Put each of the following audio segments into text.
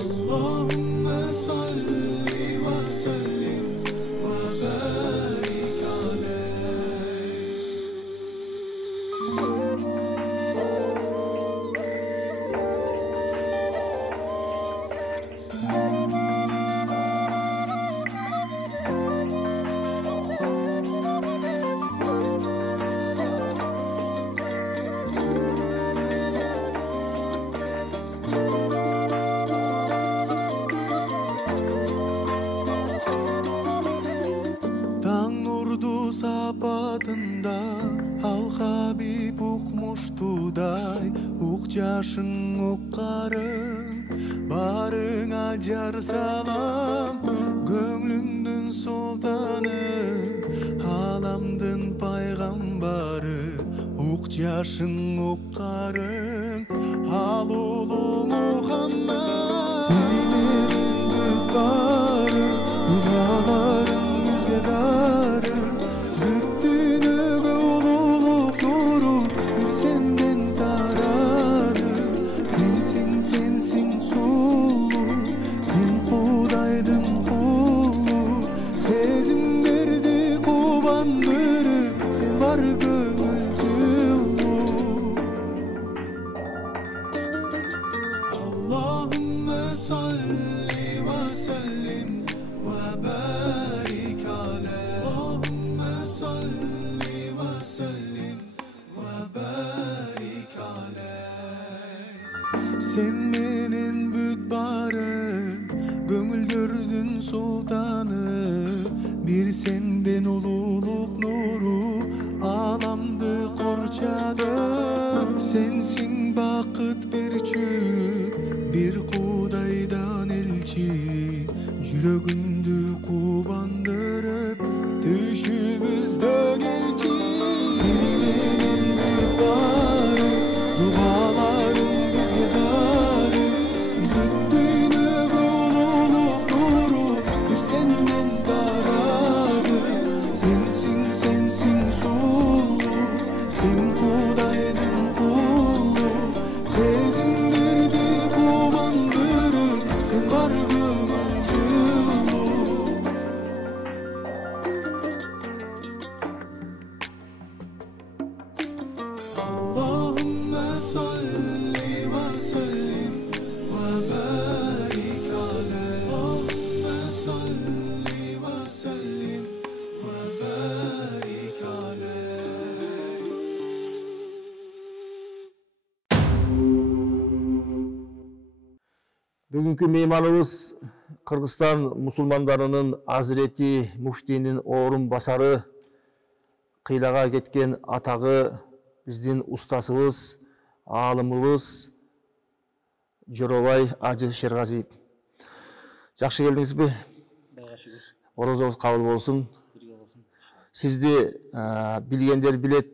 اللهم صل وسلم وبارك عليه. Таң нурду сапатында ал Хабиб укмуштудай, ук жашың уккарын барыңа жар салам. Көңлүмдүн султаны, аламдын пайгамбары, ук жашың уккарын ал улуу Мухаммад. Сенин бүт дуаларың бизге дары, бүттүнөгө улуулук нуру бир сенден тарады. Сенсиң сулуу, сен Кудайдын кулу, сезимдерди кубандырып, сен бар көңүл жылуу. Allahümme salli ve sellim ve barik aleyh. Allahümme salli ve sellim ve barik aleyh. Sen menen büt bары, көңүлдөрдүн султаны, бир сенден улуулук нуру аламды курчады. Сенсиң бакыт берчү, бир Кудайдан элчи, жүрөгүмдү кубандырып, түшүбүздө келчи. Сени менен бүт бары, дуаларың бизге дары, бүт дүйнөгө улуулук нуру бир сенден тарады. Сенсиң сулуу, сен Кудайдын кулу, сезимдерди кубандырып, сен бар көңүл жылуу. Allahümme salli ve sellim ve barik aleyh. Allahümme salli ve sellim ve barik aleyh. Бүгүнкү мейманыбыз Кыргызстан мусулмандарынын Азирети муфтийнин орун басары, кыйлага кеткен атагы биздин устасыбыз, аалымыбыз Жоробай Ажы Шергазиев. Жакшы келдиңизби? Орозобуз кабыл болсун. Сизди билгендер билет,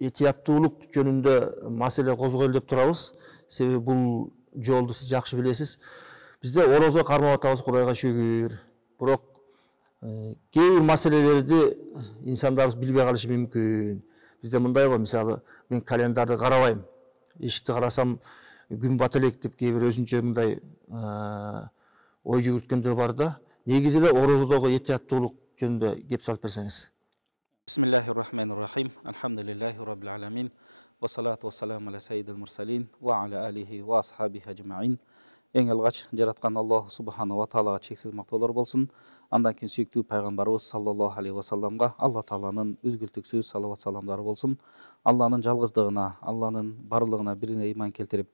этияттуулук жөнүндө маселе козгойлу деп турабыз. Себеби бул жолду сиз жакшы билесиз. Бизде орозо кармап атабыз, Кудайга шүгүр. Бирок кээ бир маселелерди инсандарыбыз билбей калышы мүмкүн. Бизде мындай го, мисалы, мен календарды карабайм. Эшикти карасам күн бата элек деп кээ бир өзүнчө мындай ой жүгүрткөндөр бар да. Негизи эле орозодогу этияттуулук жөнүндө кеп салып берсеңиз. Бисмиллахир-рахманир-рахим. Алхамдулиллахи раббил аламин. Ва салату ва салам аля саййидил мурсалин ва аля алихи ва асхабихи ажмаин. Эң алгач жараткан Аллах субханаху ва таалага чексиз мактоолор болсун. Андан кийин сүйүктүү пайгамбарыбыз саллаллаху алейхи ва салламга Алла тааланын үзгүлтүксүз салават саламдары болсун. Алланын жалгыздыгына, Алланын барлыгына бирине ыйман келтирип,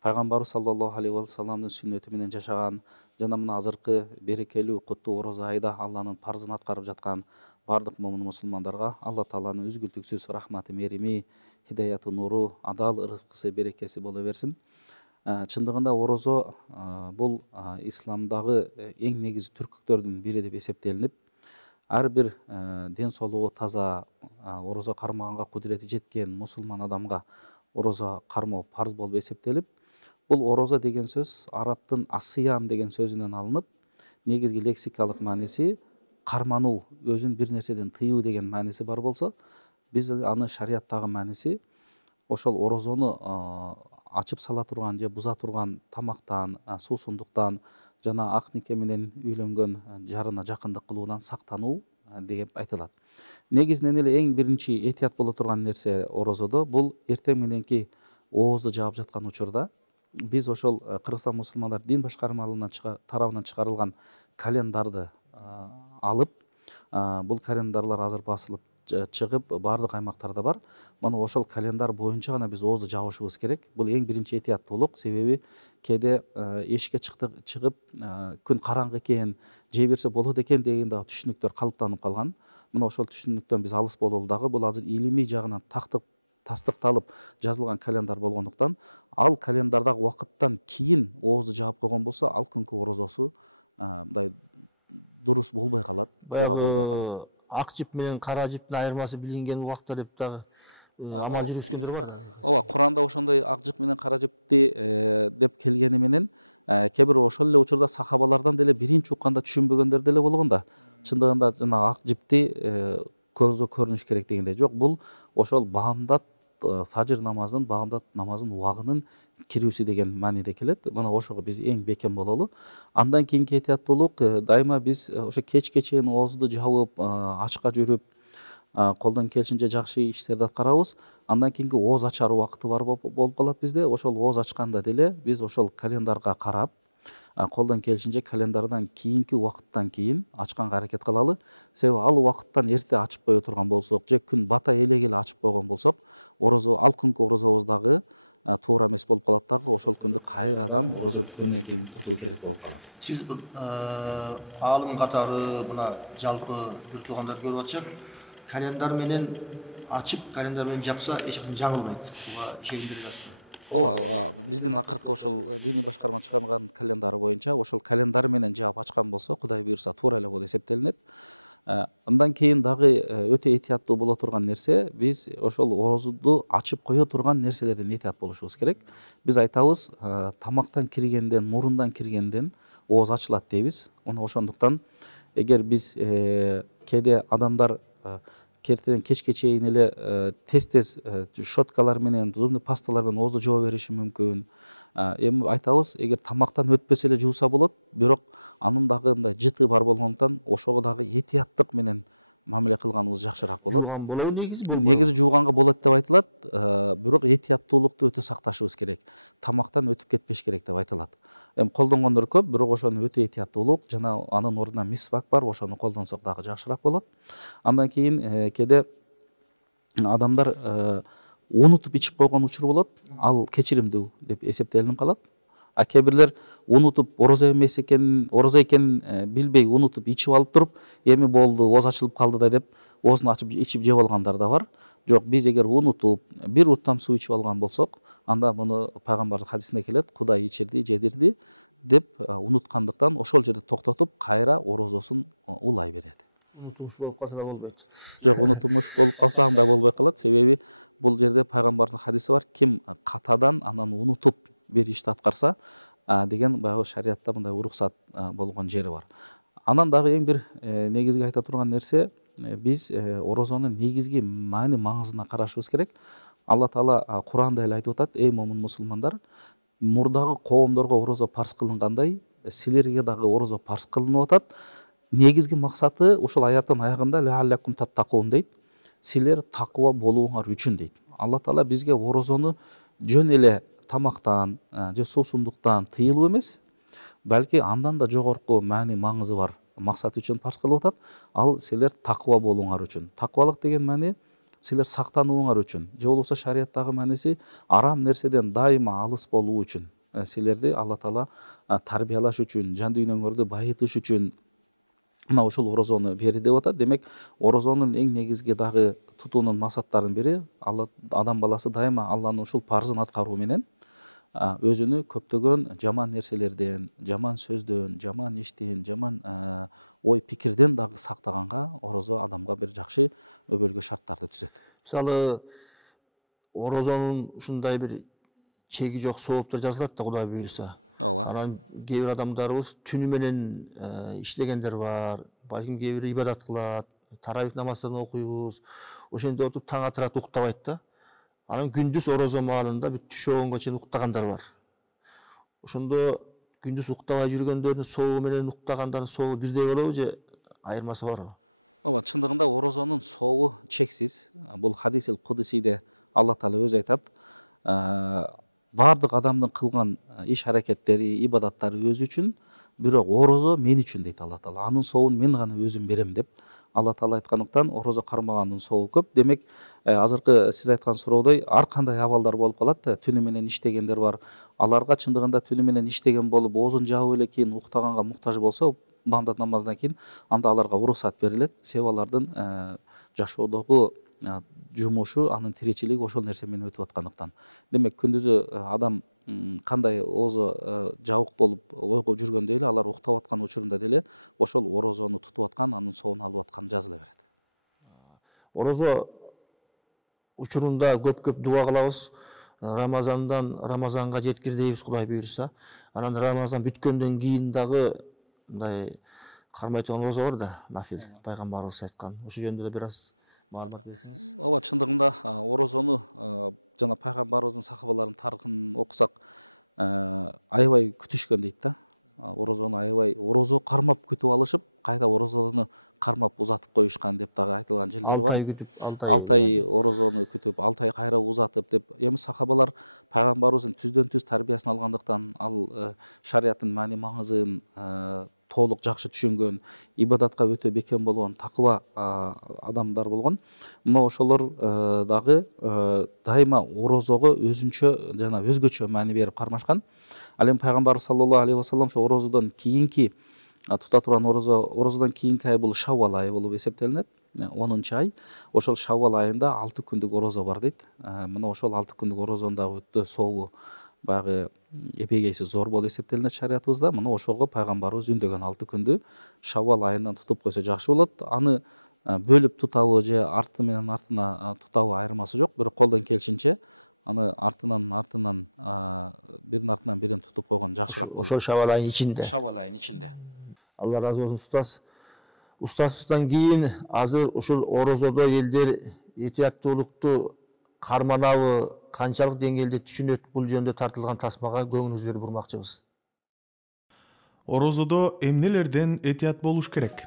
пайгамбарыбыз саллаллаху алейхи ва салламдын сүннөтү менен жашаган, жана мына азыркы берекелүү куттуу орозо айда Алланын парзын аткарып жаткан бардык момун мусулмандарга Алла тааланын үзгүлтүксүз рахматы, мерими, хидаяты, нуру, адал ырыскысы, берекеси боло берсин. Чындыгында орозо бул исламдагы эң негизи түркүктөрдүн бири деп эсептелинип, ар бир ден соолугу таза, орозо кармаганга кудурети жеткен мусулман адамга орозо кармоо парз болуп эсептелип, бул орозо деген сөз арабтын асыям деген сөзүнөн алынып, негизги лексикалык мааниси кармануу, өзүн бир нерседен тыюу деген мааниси бар болсо, биз аны шариаттагы мааниси ошол орозону ачып сала турган же буза турган тамактан, суусундуктан жана ак нике менен үйлөнгөн жарына жакындык кылуудан сактануу деп айтылат. Негизинен эле эң биринчи этият боло турган нерсе орозодо бул эртең мененки оозду жаап жаткан учурда биз ошол Кыргызстан мусулмандар дин башкармалыгынын тарабынан чыгарылган календарды алып, бул календарлар азыр басылып чыгып баардык аймактарда бар. Мына ошол календар боюнча гана биз оозду жабышыбыз керек. Бул эң биринчи этияттуулук. Себеби кээде эшикке чыгып күн караңгы экен, же берсе болот экен деген дагы түшүнүктөр калыптанып калган. Мына ошол түшүнүктөн биз алыс бололу дагы. Бул азыр илимий жагынан тастыкталып жазылган календар болгондуктан, ал календардагы убакыттан кийин оозду жаап койгон болсо, ал күнкү орозосу мындай дурус болбой калат, туура болбой калат. Ак жип менен кара жиптин айырмасы билинген убакта деп дагы амал жүрүштүлөр бар. Ооба, Куранда ошондой ак жип менен кара жипти деп келгени менен кээ бир ошол эле учурда сахабалардан деле биринчи укканда түшүнбөгөндөр деле болгон да. Чындыгында жана ак жипти көзгө көрүнүш керек дегендей. Жок, бул ошол баамдат фажр намазынын, баамдат намазынын убагынын кирүүсү деген мааниде келет. Мына ошого биз эң бекем бололу. Андан кийинки этияттуулук дайыма биз ошо кечке чейин оозду жабып, ачка жүрүп, колдон келишинче жакшы иштерди аткарабыз. Андан кийинки ооз ачар убакыты бар болуп калат бизде. Ошол ооз ачканда деле биз ошол календарга карап, колдон келишинче календардан кийинки убакыттан кийин ачканга аракет кылалы. Себеби ал убакыттан эрте ачып кое турган болсок, же күн бата элегеле ачып койгон болсок, орозо ал күнкү орозобуз дагы туура эмес болуп калат дагы. Ошол күндү кайрадан орозо бүткөндөн кийин тутуу керек болуп калат. Сиз аалым катары мына жалпы бир туугандар көрүп атышат. Календар менен ачып, календар менен жапса эч качан жаңылбайт. Буга ишендирип жатсызбы? Ооба, биздин акыркы ошол диний башкарма чыгарган календары боюнча ошол календар менен жаап ачкан болсо, Кудай буйрса туура эле болуп эсептелинет. Андан кийин дагы өтө этияттуу боло турган нерсе, биз ошол орозду ачып кое турган нерселерден этият болушубуз керек. Биз айтабыз, тамактан киргенден, мурундан киргенден ооз ачылат дейбиз. Мына ошондуктан эгер биз кээде адамдар кертеден кечке чейин эле тез щеткалар менен, зубный пасталар менен оозду жуа бериши мүмкүн. Эми айтабыз, эгер тамактан өтпөсө эле жууса болот, бирок анын дагы мындай жыты бар болгондуктан ошого дагы этияттык менен мамиле кылганыбыз жакшыраак болот. Жууган болобу негизи? Негизи жууганга болот деп айтылат, бирок этияттуулукту өтө сакташыбыз керек. Тамактан өтүп кетпеш керек деп айтылат. Эми колдонгондор көп, бирок ошону өтө этияттуулук жана анын ордуна мисвак бар, ошону колдонсок дагы жакшыраак болот. Андан кийин кээде адамдар унутуп ичип койгон учур болот, ал кечиримдүү деп эсептелинип калат. Кээ бирлер унутуп орозо эмес экен, орозо экенин билбей унутуп ичип алып туруп, эми болду, ооз ачылып калды да деп оозун ачып ичип жеп алгандар да бар. Жок, биз эгер унутуп бир урттам суу ичип алган болсок, анда муну пайгамбардын хадисинде келет, Кудай ичирди, жедирди деп унуткандыктан ошол жерде токтотуп, кайра орозосун улай берет. Унутулуш болуп калса да болбойт. Жок, унутулуш болуп калса анда болбой калат. Себеби бул жерде пайгамбардын хадиси бар, ким катадан анан унутуп бир ишти аткарса деген баягы шариатта мындай уруксат болгон жери бар. Анан дагы эң бир негизги айта турган нерсе, биз орозонун негизги маани маңызына карашыбыз керек. Алла Таала Куранда эле айтып атат: "Эй момун мусулмандар, мурдагы коомдорго орозо парз кылынгандай, силерге дагы орозо парз кылынып атат. Негизги максаты ушул аяттын аягында лааллакум таттакун дейт. Силер такыба болууңар үчүн дейт. Алла Таала бизге орозону жөн эле тамактан же суусундуктан тыйылуу эмес, балки андан да жогорку маани маңызы бар максат үчүн парз кылып атат. Ал силер такыба болууңар үчүн. Такыбалык деген маани силер сактанууңар үчүн, же болбосо шариаттагы мааниси арам нерседен дайыма алыс болуу үчүн. Силерди Алла Таала тарбиялаш үчүн, жан дүйнөңөрдү байытыш үчүн мына ошол орозону бери деп атат. Демек, орозонун эң негизги дагы тутуунун максаттарынын бири адам баласы дайыма Алланын ушул парзын аткаруу менен өзүнү көптөгөн жаман нерселерден, жаман сөздөн, жаман иштен, жаман ой пикирден дагы сактаганга орозо адамга бир жакшы өбөлгө шарттарды түзөт. Мисалы, орозонун ушундай бир чеги жок сооптор жазылат да, Кудай буйрса. Ооба. Анан кээ бир адамдарыбыз түнү менен иштегендер бар, балким кээ бири ибадат кылат, таравих намаздарын окуйбуз, ошентип отуруп таң атырат уктабайт да. Анан күндүз орозо маалында бүт түш оонго чейин уктагандар бар. Ошондо күндүз уктабай жүргөндөрдүн соогу менен уктагандардын соогу бирдей болобу же айырмасы барбы? Ооба, чындыгында орозонун соогу чексиз. Бул хадисил кудусийде Алла Таала өзү айтат. Бардык адамдын кылган иш аракеттери, ибадаттары өзү үчүн, бирок орозо мен үчүн дейт Алла Таала. Анын соогун мен гана өзүм берем деп Алла Таала айткандыктан орозо кармагандын соогу көп. Демек, азыркы сиз айткан суроодой ар кандай абалдар болуп калат. Түнү менен иштегендер бар. Аларга чындыгында түнү менен иштеген болуп, оозун жаап эле кийин уктаганга муктаж болсо, бамдат намазынан кийин анда аларга уруксат берилет. Себеби алардын жашоодогу жумушу, анын тиричилиги ошол нерсе менен өтүп аткандыктан. Демек, күндүзү адам кандай оозу жабык болуп ойго жүргөндө эле, алар уктап аткан учурунда деле ошол орозону тутуп аткан, анын соогун алып аткан жазыла берет. Орозо учурунда көп дуа кылабыз. Рамазанга жеткир дейбиз, Кудай буйрса. Анан Рамазан бүткөндөн кийин дагы мындай кармай турган орозо бар да, нафил. Пайгамбарыбыз айткан. Ошол жөнүндө да бир аз маалымат берсеңиз. Ооба, чындыгында орозону жана пайгамбарыбыздын сахабаларынын тарыхын окусак, аябай күтүшкөн дейт да. Орозону аябай орозо кармап күтүп алышып, кайда орозону кармап узатып коюшкан деп дагы айтылган жерлер бар. 6 ай күтүп, 6 ай орозону күтүп, 6 ай кайра узатып деп. Эми сахабалар пайгамбарыбыздын түздөн түз тарбиясын алгандыктан, ал шариаттын маани маңызын толук жакшы түшүнгөн, ибадатка өтө бекем болгон, такыба адамдар болгон. Мына ошолор дагы дайыма орозого өзүнчө жана өзгөчө маани берип кармашкан. Ал эми пайгамбар саллаллаху алейхи вассалам ошо орозодон кийинки тута турган орозодон кийинки ай бул Шаввал айы болуп эсептелинет. 10-ай. Ошол Шаввал айында 6 күндүк орозо бар дейт. Мына ошол 6 күндүк орозонун дагы өтө соогу баягы эпегейси зор болуп эсептелинет шариятыбызда. Мына ошого пайгамбарыбыз үндөгөн 6 күндү Шаввал айынан тутуп койсо жакшы болот. Аны бөлүп тутабы же арты менен артына тутабы айырмасы жок. Бирок колдон келишинче аны артынан биринин артынан бирин тутуп койгон жакшыраак болот. Ошол Шаввал айынын ичинде. Шаввал айынын ичинде. Алла разы болсун устаз. Устаздан кийин азыр ушул орозодо элдер этияттуулукту карманабы, канчалык деңгээлде түшүнөт, бул жөнүндө тартылган тасмага көңүлүңүздү бурмакчыбыз. Орозодо эмнелерден этият болуш керек?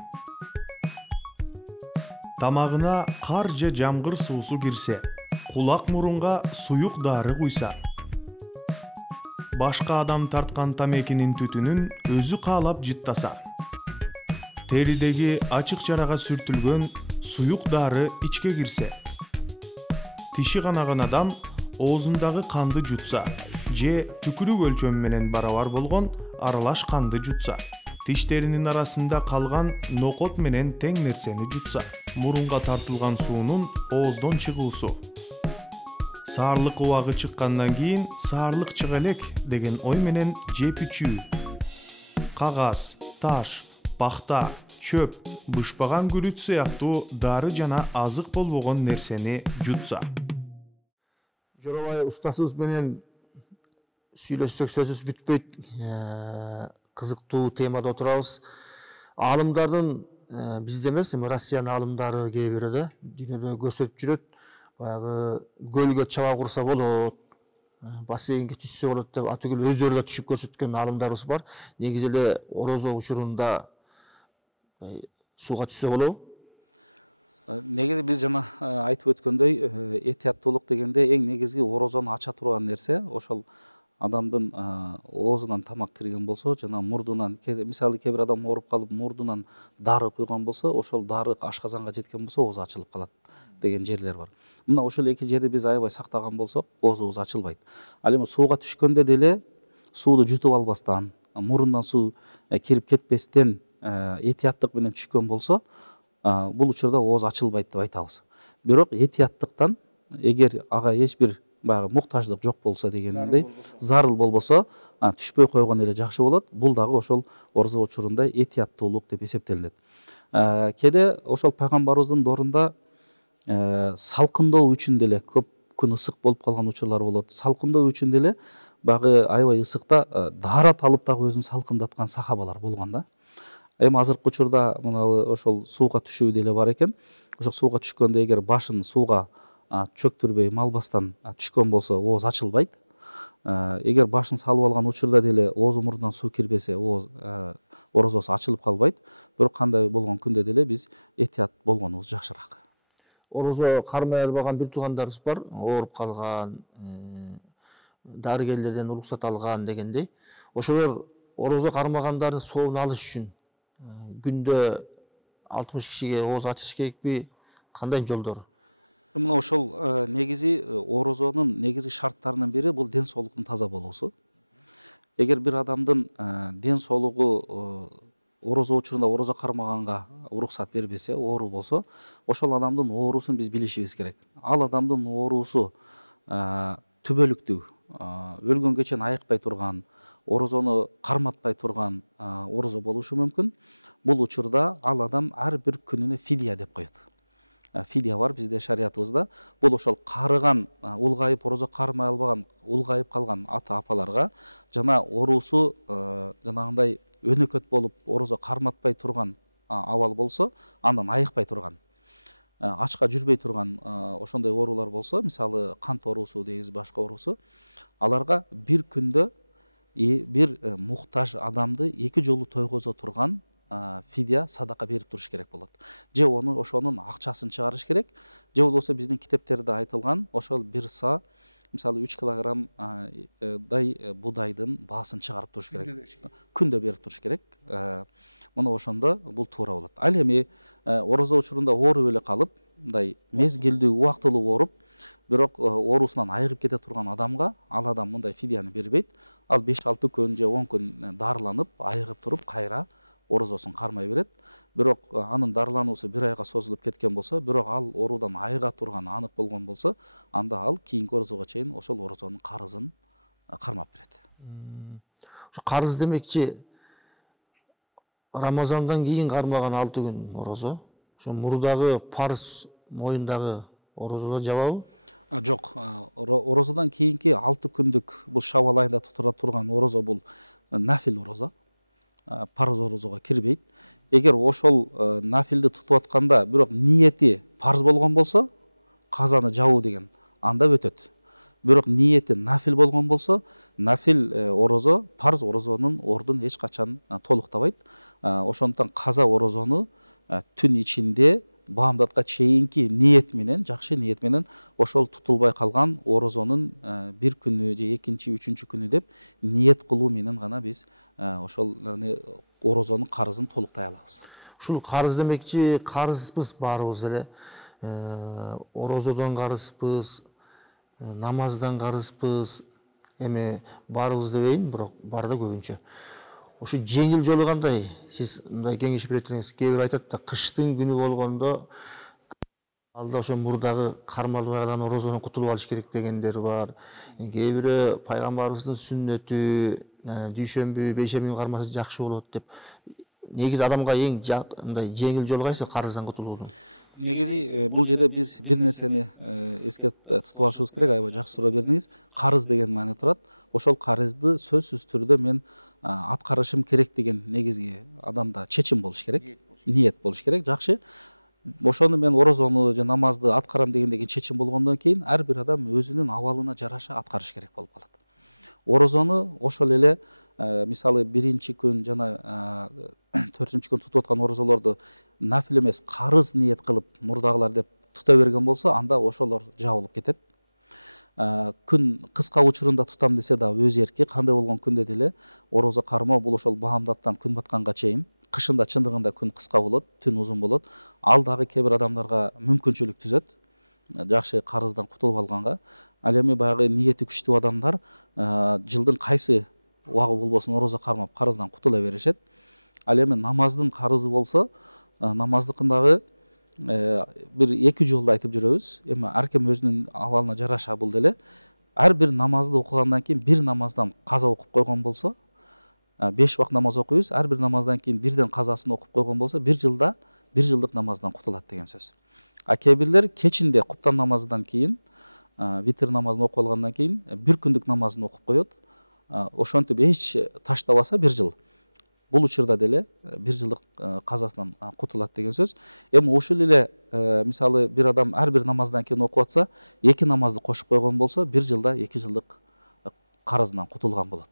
Тамагына кар же жамгыр суусу кирсе, кулак мурунга суюк дары куйса, башка адам тарткан тамекинин түтүнүн өзү каалап жыттаса, теридеги ачык жарага сүртүлгөн суюк дары ичке кирсе, тиши канаган адам оозундагы канды жутса же түкүрүк өлчөмү менен барабар болгон аралаш канды жутса, тиштеринин арасында калган нокот менен тең нерсени жутса, мурунга тартылган суунун ооздон чыгуусу, саарлык убагы чыккандан кийин саарлык чыга элек деген ой менен жеп ичүү, кагаз, таш, пахта, чөп, бышпаган күрүч сыяктуу дары жана азык болбогон нерсени жутса. Жоробай устазыбыз менен сүйлөшсөк сөзүбүз бүтпөйт. Кызыктуу темада отурабыз. Аалымдардын бизде эмес, Россиянын аалымдары кээ бири да дүйнөдө көрсөтүп жүрөт. Баягы көлгө чаба курса болот, бассейнге түшсө болот деп атүгүл өздөрү да түшүп көрсөткөн аалымдарыбыз бар. Негизи эле орозо учурунда сууга түшсө болобу? Негизи биз жана айтып өткөндөй, этияттуулук дегенде эң негизги орозону ача турган нерсе ошол адамдын оозунан тамак кирген болсо жана мурдунан, мисалы кээ бир адам ооруп калып мурдунан дары куйган болсо, ошол дары ашказанга жеткен болсо оозу ачылып калат деген жерлер бар. Мына ошол эки жерди биз аябай сактаган болсок, оозубуз ачылбайт. Ал эми сууга түшкөндө деле сууду жутуп албастан, мурундан суу кирип кетпестен этияттык менен түшкөн болсо, бул учурда ооз ачылбайт деп айтабыз. Бирок этияттыктан эгер ага эч бир баягы муктаждык жок болсо дегендей, зарыл болбосо, түшпөй койгон эле жакшы болот. Бул дагы ошол орозо учурунда этияттуулук деп эсептелинет. Кээде ошол пайгамбарыбыздын доорунда салкындоо үчүн деле көп күн ысык болуп калган учурлар болот. Салкындоо үчүн деле баягы аябай ысыкта даарат алып дагы өзүн салкындаткан сахабалар болгон да. Эми азыркы учурда мына ошол сууга түшүү деле бар экен. Ошол сууга түшкөндө эгер башын сууга чөктүрбөй малбастан түшкөн болсо ооз ачылбайт. Эгер башын салып алган учурда деле оозу мурдунан суу кирбесе орозосу ачылып калбайт. Бирок кандай болгон күндө деле биз этият болгонубуз жакшыраак. Орозо кармай албаган бир туугандарыбыз бар, ооруп калган, дарыгерлерден уруксат алган дегендей. Ошолор орозо кармагандардын сообун алыш үчүн күндө 60 кишиге ооз ачыш керекпи? Кандай жолдор? Мына ошол негизи орозонун негизги шарттарынын бири бул ден соолуктун таза болуусу. Эгер бир адамдын ден соолугу орозо учурунда орозо кармаганга уруксат бербесе, оору болсо, ошол адамдын оорусун биз билишибиз керек. Ал адамдын оорусу түбөлүктүү, өлгөнгө чейин айыкпай турган, орозону карматпай турган орозо болушу мүмкүн. Бул учурда ал адам ар бир күнүнө фидия деп коет. Фидия бар бизде шариятыбызда. Бул ошол карыган, улгайып орозо кармай албаган, улгайып калган ата апаларга жана оорусу жанагындай өнөкөт болуп орозо карматпай турган абал болсо, андан айыкпай турган, ачка жүрбөй турган ошондой оорулар болсо, мисалы кант оорусу дейбиз, башка оорусу, аларга бир күндө бир муктаж адамды 2 жолу тойгозо турган фидия, садака берип туруш керек болот. Же ошонун акчасын чыгарыш керек, же болбосо биздин китептерде айтылган ошол бир са, мисалы 3 килограмм будайдын баасын чыгарып туруш керек. Күндө берип туруш керек. Мына ошондо бул туура болот. Ал эми орозо учурунда ооруп эле калып, мындай мезгилдүү, убактылуу ооруп, бирок оорусунан айыгып кете турган адамга ал адам мындай фидияны бербейт. Ал 5-6 күн же 10 күн дарыланып, айыгып туруп, кайра орозосун кармай берет. Бирок анын дарылануусу 1 айга созулуп кеткен болсо, бирок ал оорудан айыга турганы анык болгон болсо, анда ал кийинки орозого чейин ошол орозонун карызын кармап берет. Ошо карыз демекчи Рамазандан кийин кармаган 6 күн орозо, ошо мурдагы парыз моюндагы орозодо жабабы? Жок, орозодон кийинки 6 күндүк бул Шавал айында тутура турган орозо бул нафил орозо. Парыз орозого кирбейт. Эгер ошол нафилди тутуп атканда бирок ниети парыз болгон болсо, казаны жабуу деген анда өтөт. Бирок ниети нафил болгон болсо, нафил орозо парыз орозонун ордун эч качан толуктабайт. Ошондуктан каза орозону түн ичинде баамдатка чейинки ниет менен, жакшы ниет менен ошол тутулбай калган орозонун 1 күнү же 2-чи, 3-чү күнү деп ниет кылуу менен гана биз ошол орозонун карызын толуктай алабыз. Ушул карыз демекчи, карызбыз баарыбыз эле. Орозодон карызбыз, намаздан карызбыз, эми баарыбыз дебейин, бирок бар да көбүнчө. Ошо жеңил жолу кандай? Сиз мындай кеңеш беретиңиз, кээ бир айтат да, кыштын күнү болгондо алда ошо мурдагы кармалбай калган орозодон кутулуп алыш керек дегендер бар. Кээ бири пайгамбарыбыздын сүннөтү, дүйшөмбү, бейшемби кармаса жакшы болот деп. Негизи адамга эң мындай жеңил жол кайсы карыздан кутулуунун? Негизи бул жерде биз бир нерсени эске тутуп алышыбыз керек. Аябай жакшы суроо бердиңиз. Карыз деген маани турат. Ошол карызды сөзсүз түрдө мен аткарышым керек деген негизги адамда чечим болуш керек, ниет болуш керек. Жакшы. Ошону мен орозону же намазды аткарам дегендеги чечим болгондон кийин ар бир адам өзүнүн абалына жараша аткарыш керек болуп калат. Орозону ошол эле мисалы 1-чи күн жана 4-чү күн тутуп аткан орозолорду нафил эмес, карыз ниет кылып мурдагылар деп тута берген болсо, анда ошолор жабылып кетет. Күн кыска учурунда тутам десе да өз эрки, кандай болгон күндө деле орозо кармоо бул ошол баамдаттан күн батканга чейин. Кышында чындыгында күн кыска болот, түн узун болот. Ал дагы кээ бир адамдарга мүмкүнчүлүк түзөт, жакшы карыздан кутулуп алганга. Ал эми баягы ниети күчтүү адамдар жылдын кайсы убагы болбосун орозо кармап карыздан кутула беришет. Ал эми намаздын карызы болсо, намаздыкындагы бир 2 жолду айтып жүрөбүз. Эми ар ким өзүнүн абалына жараша бул деле. Ар бир намазды окугандан кийин бир намаздан каза окуп койгон болсо, 5 вакыт намаз окуйбуз. Ар бир намаздан кийин бирден казасын окуп койгон болсо, 1 жылда 1 жылдык намаздан кутулат деген сөз. Кээ бирлер кечинде куптан намаздан кийин, витр намазын окуп алгандан кийин 1 күндүк намазын окуп коет. Ошентип эч таштабаса 1 жыл. бул учурда деле 1 жылдык казасынан кутулат деген сөз. Эми ушул эле мисалы бир адам ар бир намаздан кийин окуп атса, 2 намазды кошуп койгон болсо 1 жылда 2 жылдык карызынан кутулган болот.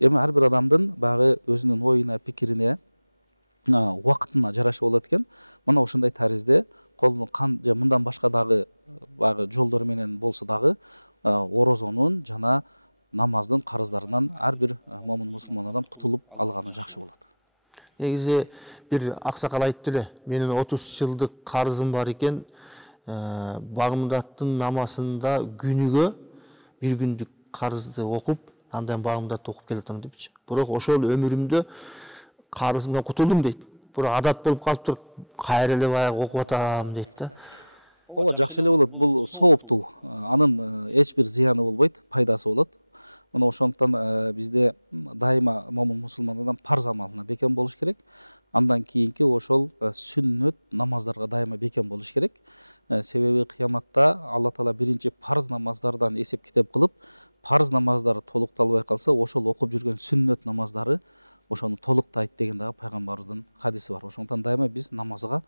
Эми ар бир адамдын багы өзүнүн оюна, пикирине, убакытына жараша болот экен. Мына ушундай таризде колдун же мындан башка дагы багы жолдор менен болсо дагы орозонун жана намаздын карыздарынан ар бир момун мусулман адам кутулуп алганы жакшы болот. Негизи бир аксакал айтты эле, менин 30 жылдык карызым бар экен, Багымдаттын намасында күнүгө 1 күндүк карызды окуп, андан Багымдатты окуп келатам депчи. Бирок ошол өмүрүмдө карызымдан кутулдум дейт. Бирок адат болуп калыптыр, кайра эле баягы окуп атам дейт да. Ооба, жакшы эле болот. Бул сооптуу. Анын эч бир зыяны болбойт, пайдасы болот. Мына ошондуктан бизде дайыма момун мусулман адам парз амалына бекем болуш керек. Андан кийинки ошол сүннөт намаздарга дайыма бекем болуш керек. Себеби кыяматта Алла Таала биринчи парз намаздардан эсеп китеп кылып, парз намаздары толукталбай калса, ошол окуп жүргөн сүннөт намаздары ошону толуктайт деген дагы пайгамбарыбыздын хадиси бар. Ошондуктан дайыма биз намазга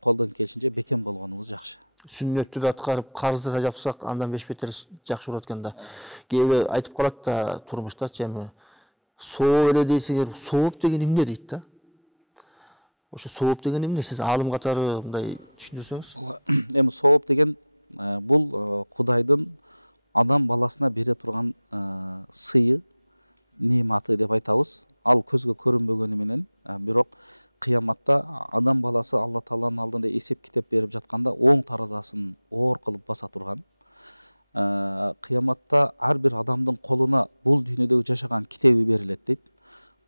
колдон келишинче бекем болгонубуз жакшы. Сүннөттү да аткарып, карызды да жапсак, андан бешбетер жакшы болот экен да. Кээ бирөө айтып калат да турмуштачы, эми сооп эле дейсиңер, сооп деген эмне дейт да. Ошо сооп деген эмне? Сиз алым катары мындай түшүндүрсөңүз. Эми сооп деген бул Кудайдын адам баласына бере турган сыйы, нематы деп айтабыз. Ал көзгө көрүнбөгөнү менен, бирок кыяматта адам баласы Алла Тааланын алдында эсеп китеп берип жатканда оң таразасын оор кылып баса турган. Кыяматта ар бир адамдын колуна бул дүйнөдөгү жашаган китеби берилет дейт.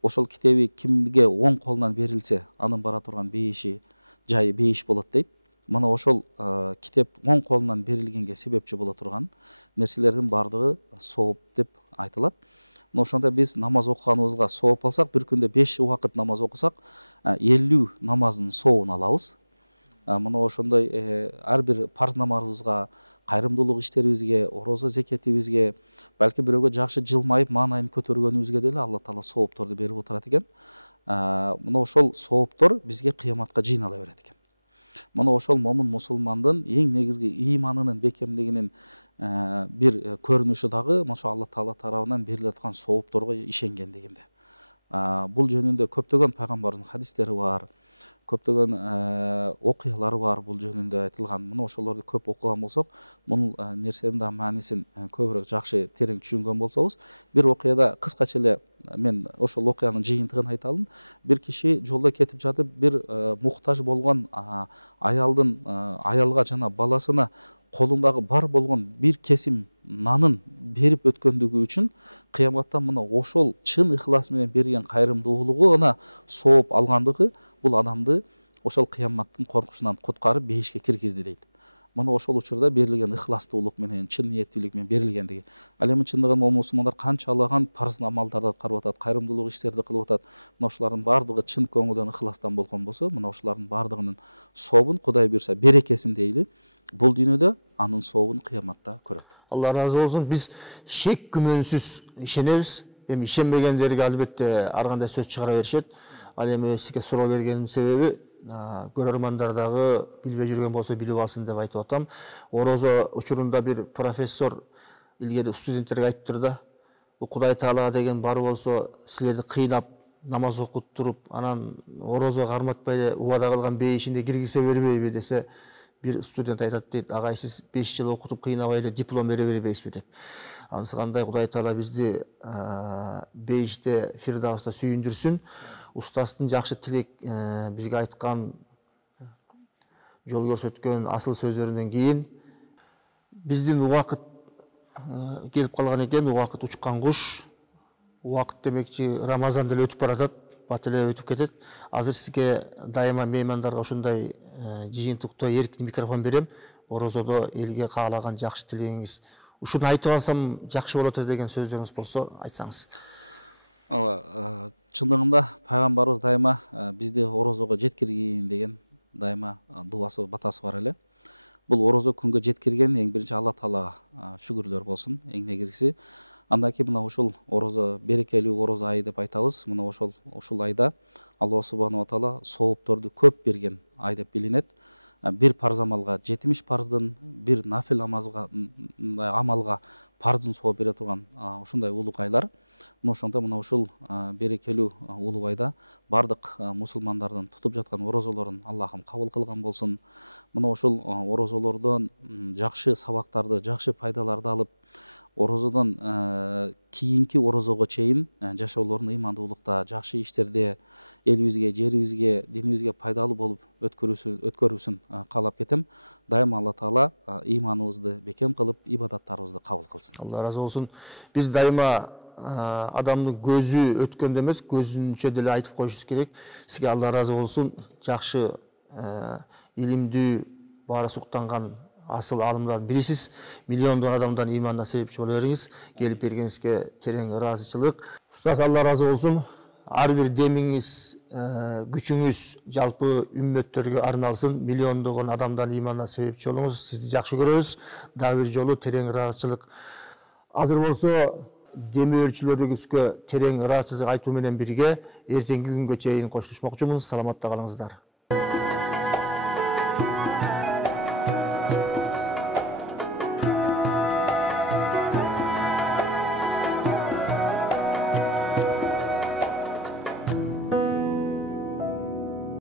Ошол китеби кимге оң колунан берилсе, анын бара турган бейиши, жайы бейиш болот дейт. Мына ошол китеп оң колунан берилгенге себепчи боло турган нерселердин бардыгы сооп деп айтылат. Ошондо биз намаз окуганыбызга сооп алсак, бир күндө 5 убакыт намаз окусак, 50 намаздын сообун алабыз. Мына ошондой ар бир парз намазыбызга, кайрымдуулук иштерибизге, орозо зекетибизге, балки бирөөгө жакшы жылмайып маанайын көтөргөнүбүзгө деле Алла Таала соопторду берип отурат экен. Мына ошол сооптор бизге кыяматка жыйнала берет экен. Мына ошол момун мусулмандын эң негизги ыйманынын бекемдигинин бир көрүнүшү дагы ошо Алла Таала тарабынан берилип аткан соопторго ишенгендигинде. Бул жөнүндө көптөгөн пайгамбардын хадистери бар, көптөгөн окуялар бар бул жөнүндө айтылган. Мына ошолорду көп окуган болсок, бул нерсенин да маанисин көбүрөөк жакшы терең түшүнгөн болсобуз, бир окуяда кыскача эле мен ошол окуянын жыйынтыгын айталын. Бир киши жолдо кетип жатып, бир муктаж болгон аялга жана баласына колундагы бар болгон бир кесим нанын берип өткөндүгү үчүн кыяматта мына ошол чын ыхлас менен берген кайрымдуулугу ана сооп алгандыгы бул адамды ошол кыяматтын коркунучунан куткарып бейишке киргизди дейт. Мына ошол учурда берилген ыхластуулук менен, чын ниеттүүлүк менен берилгендиги. Ал эми чындыгында момун мусулмандар канчалаган парз амалдарды аткарып атат, кайрымдуулук иштерди кылып атат. Мына ошолордун бардыгы чын көңүлдөн ыхластан болгон болсо, мына ошолордун бардыгынын сообун Кудай буйрса, берекесин дейли, бул дүйнөдө анын сообун кыяматта көрөт. Алла разы болсун. Биз шек күмөнсүз ишенебиз. Эми ишенбегендерге албетте ар кандай сөз чыгара беришет. Ал эми сизге суроо бергенин себеби көрөрмандар дагы билбей жүргөн болсо билип алсын деп айтып атам. Орозо учурунда бир профессор илгери студенттерге айтыптыр да, Кудай Таала деген бар болсо силерди кыйнап намаз окуттуруп, анан орозо карматпай эле убада кылган бейишинде киргизе бербейби десе, бир студент айтат дейт, агай сиз 5 жыл окутуп кыйнабай эле диплом бере бербейсизби деп. Анысы кандай Кудай Таала бизди бейиште Фирдауста сүйүндүрсүн. Устастын жакшы тилек бизге айткан, жол көрсөткөн асыл сөздөрүнөн кийин биздин убакыт келип калган экен. Убакыт учкан куш. Убакыт демекчи Рамазан деле өтүп баратат, бат эле өтүп кетет. Азыр сизге дайыма меймандарга ушундай жыйынтыкта эркин микрофон берем. Орозодо элге каалаган жакшы тилегиңиз, ушуну айтып алсам жакшы болот деген сөздөрүңүз болсо айтсаңыз. Чындыгында пайгамбарыбыз дайыма бизди орозого жеткиргин деген дайыма дуасы, батасы бар эле. Бул орозо күнгө жеткирген эң биринчи Алла Таалага шүгүрлөр болсун. Эң негизгиси Андан кийин мына ушул орозо берекелүү орозо айы деп айтабыз. Мына ушул айда Аллах субханала таала соопторду көп берген ай деп билинет. Bir парз амалга 70 парздын, bir нафил амалга парздын сооп бере турган ушундай улуг айлар. Ошондо мына ушул берекелүү улуу айда бардык мусулмандардын тутуп жаткан орозолорун Аллахым кабыл кылган болсун. Мына ушул орозолордон жакшы сабактарды, жакшы пайдаларды алып, орозодон кийинки орозого чейин жашоолорун ыймандуулукта, жакшы иштерде, элибизге, жерибизге, динибизге пайдалуу болуп өткөрүүсүн каалап кетем. Дайыма Алла Таала ыйманыбызды бекем кылып, ибадаттарыбызды кабыл кылсын. Алла разы болсун. Биз дайыма адамдын көзү өткөндө эмес, көзүнчө деле айтып коюшубуз керек. Сизге Алла разы болсун. Жакшы илимдүү, баары суктанган асыл алымдардын бирисиз. Миллиондон адамдан ыйманына себепчи боло бериңиз. Келип бергениңизге терең ыраазычылык. Устаз, Алла разы болсун. Ар бир демиңиз, күчүңүз жалпы үммөттөргө арналсын. Миллиондогон адамдан ыйманына себепчи болуңуз. Сизди жакшы көрөбүз. Дагы бир жолу терең ыраазычылык. Азыр болсо деми өрчүлөрүбүзгө терең ыраазычылык айтуу менен бирге эртеңки күнгө чейин коштошмокчумун. Саламатта калыңыздар.